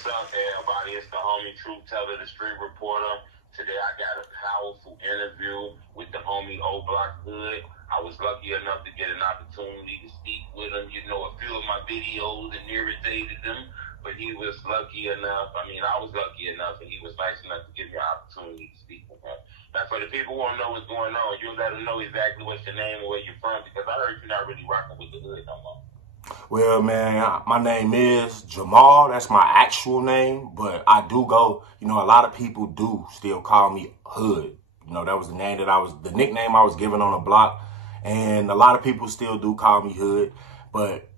What's up, everybody? It's the homie Truth Teller, the Street Reporter. Today I got a powerful interview with the homie Oblock Hood. I was lucky enough to get an opportunity to speak with him. You know, a few of my videos and irritated him, but he was lucky enough. I mean, I was lucky enough, and he was nice enough to give me an opportunity to speak with him. Now, for the people who want to know what's going on, you'll let them know exactly what's your name and where you're from, because I heard you're not really rocking with the hood no more. Well, man, my name is Jamal. That's my actual name, but I do go, you know, a lot of people do still call me Hood. You know, that was the name the nickname I was given on the block, and a lot of people still do call me Hood, but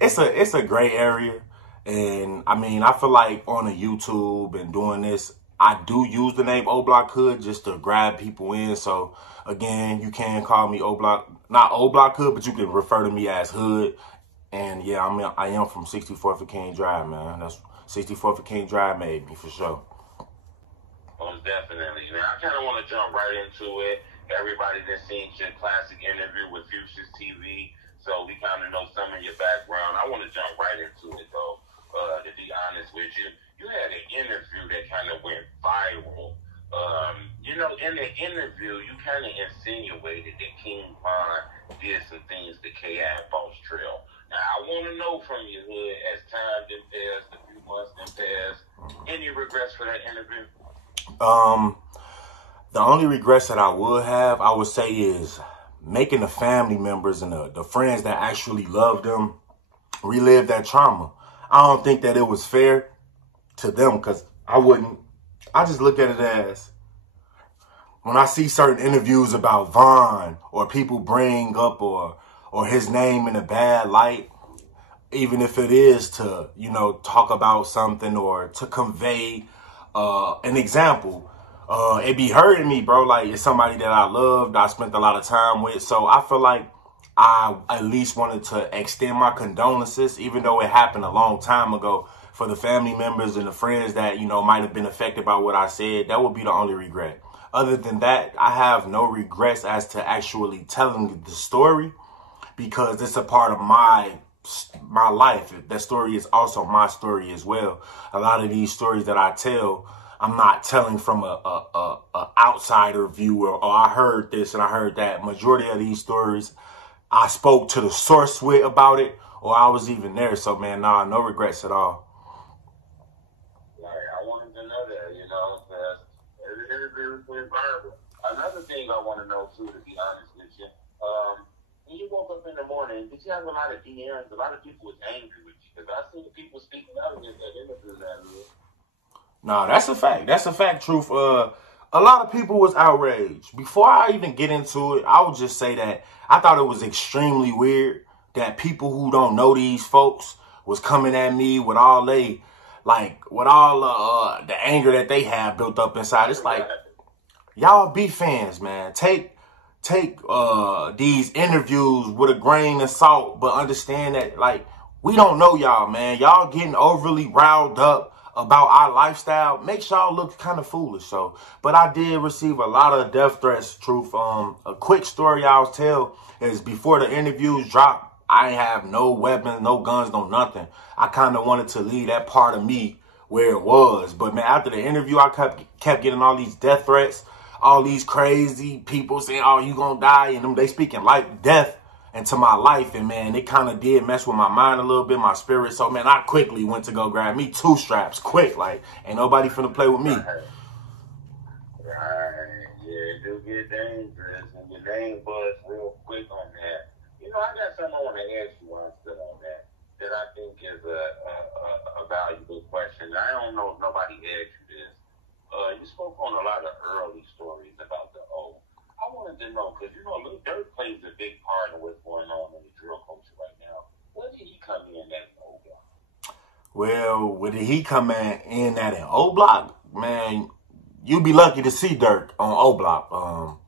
it's a gray area. And I mean, I feel like on the YouTube and doing this, I do use the name Oblock Hood just to grab people in. So again, you can call me Oblock, not Oblock Hood, but you can refer to me as Hood. And yeah, I am from 64th and King Drive, man. That's 64th and King Drive made me for sure. Most definitely. Now, I kind of want to jump right into it. Everybody that's seen your classic interview with Fuchsia's TV, so we kind of know some of your background. I want to jump right into it, though, to be honest with you. You had an interview that kind of went viral. You know, in the interview, you kind of insinuated that King Von did some things to K.I. BossTrell. Now, I want to know from you, Hood, as time done passed, a few months done passed, any regrets for that interview? The only regrets that I would have, I would say, is making the family members and the friends that actually love them relive that trauma. I don't think that it was fair to them, because I just look at it as, when I see certain interviews about Von, or people bring up or his name in a bad light, even if it is to, you know, talk about something or to convey an example, it be hurting me, bro. Like, it's somebody that I loved, I spent a lot of time with. So I feel like I at least wanted to extend my condolences, even though it happened a long time ago, for the family members and the friends that, you know, might have been affected by what I said. That would be the only regret. Other than that, I have no regrets as to actually telling the story, because it's a part of my life. That story is also my story as well. A lot of these stories that I tell, I'm not telling from a outsider view, or I heard this and I heard that. Majority of these stories, I spoke to the source with about it, or I was even there. So, man, nah, no regrets at all. Like, I wanted to know that, you know, every interview went viral. Another thing I want to know, too, to be honest with you, when you woke up in the morning, did you have a lot of DMs? A lot of people was angry with you, because I seen the people speaking out against that interview that year. No, that's a fact. That's a fact, Truth. A lot of people was outraged. Before I even get into it, I would just say that I thought it was extremely weird that people who don't know these folks was coming at me with all the anger that they have built up inside. It's like, y'all be fans, man. Take these interviews with a grain of salt, but understand that, like, we don't know y'all, man. Y'all getting overly riled up about our lifestyle makes y'all look kind of foolish. So, but I did receive a lot of death threats, Truth. A quick story I'll tell is, before the interviews dropped, I ain't have no weapons, no guns, no nothing. I kind of wanted to leave that part of me where it was. But, man, after the interview, I kept getting all these death threats, all these crazy people saying, oh, you gonna die, and they speaking life, death into my life. And, man, it kind of did mess with my mind a little bit, my spirit. So, man, I quickly went to go grab me 2 straps, quick. Like, ain't nobody finna play with me. Right. Yeah, it do get dangerous, and your name buzz real quick on that. You know, I got something I want to ask you on that I think is a valuable question. I don't know if nobody asked you this. You spoke on a lot of early stories about the O. I wanted to know, because, you know, LilDurk plays a big part of what's going on in the drill culture right now. Where did he come in at Oblock? Well, where did he come in at an Oblock? Man, you'd be lucky to see Durk on Oblock.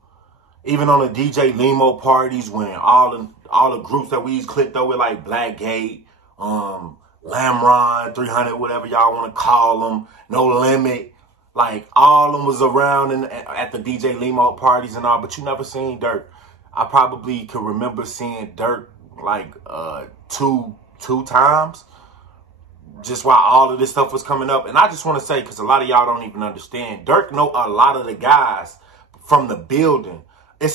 Even on the DJ Limo parties, when all the groups that we clicked over, like Blackgate, Lamron, 300, whatever y'all want to call them, No Limit, like, all of them was around at the DJ Limo parties and all, but you never seen Durk. I probably could remember seeing Durk like two times. just while all of this stuff was coming up. And I just want to say, because a lot of y'all don't even understand, Dirk know a lot of the guys from the building. I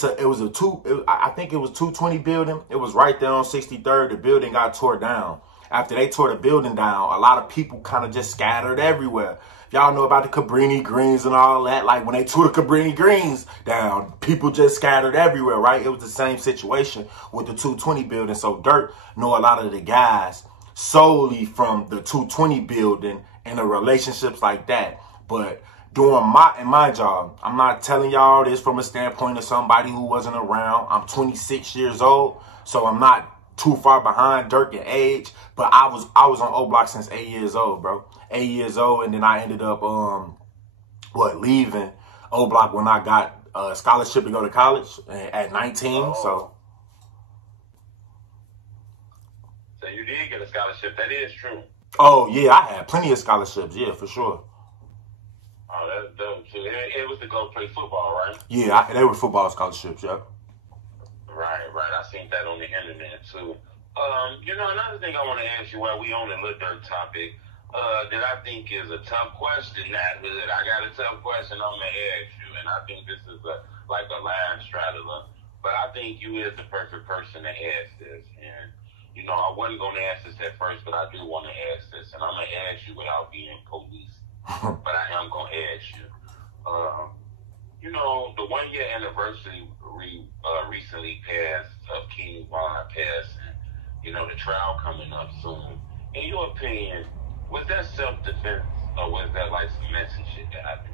think it was 220 building. It was right there on 63rd. The building got tore down. After they tore the building down, a lot of people kind of just scattered everywhere. Y'all know about the Cabrini Greens and all that. Like when they tore the Cabrini Greens down, people just scattered everywhere, right? It was the same situation with the 220 building. So Dirk know a lot of the guys solely from the 220 building and the relationships like that. But doing my job, I'm not telling y'all this from a standpoint of somebody who wasn't around. I'm 26 years old, so I'm not too far behind Dirk in age, but I was on Oblock since 8 years old, bro. 8 years old, and then I ended up leaving Oblock when I got a scholarship to go to college at 19. So you did get a scholarship. That is true. Oh yeah, I had plenty of scholarships. Yeah, for sure. Oh, that's dope too. It was to go play football, right? Yeah, they were football scholarships. Yep. Right. I seen that on the internet too. Another thing I want to ask you while we on the LilDurk topic, that I think is a tough question. I got a tough question I'm gonna ask you, and I think this is like a line straddler, but I think you is the perfect person to ask this. And I wasn't gonna ask this at first, but I do want to ask this, and I'm gonna ask you without being police, but I am gonna ask you. The 1 year anniversary recently passed of King Von passing. The trial coming up soon. In your opinion, was that self-defense or was that like some messy shit that happened?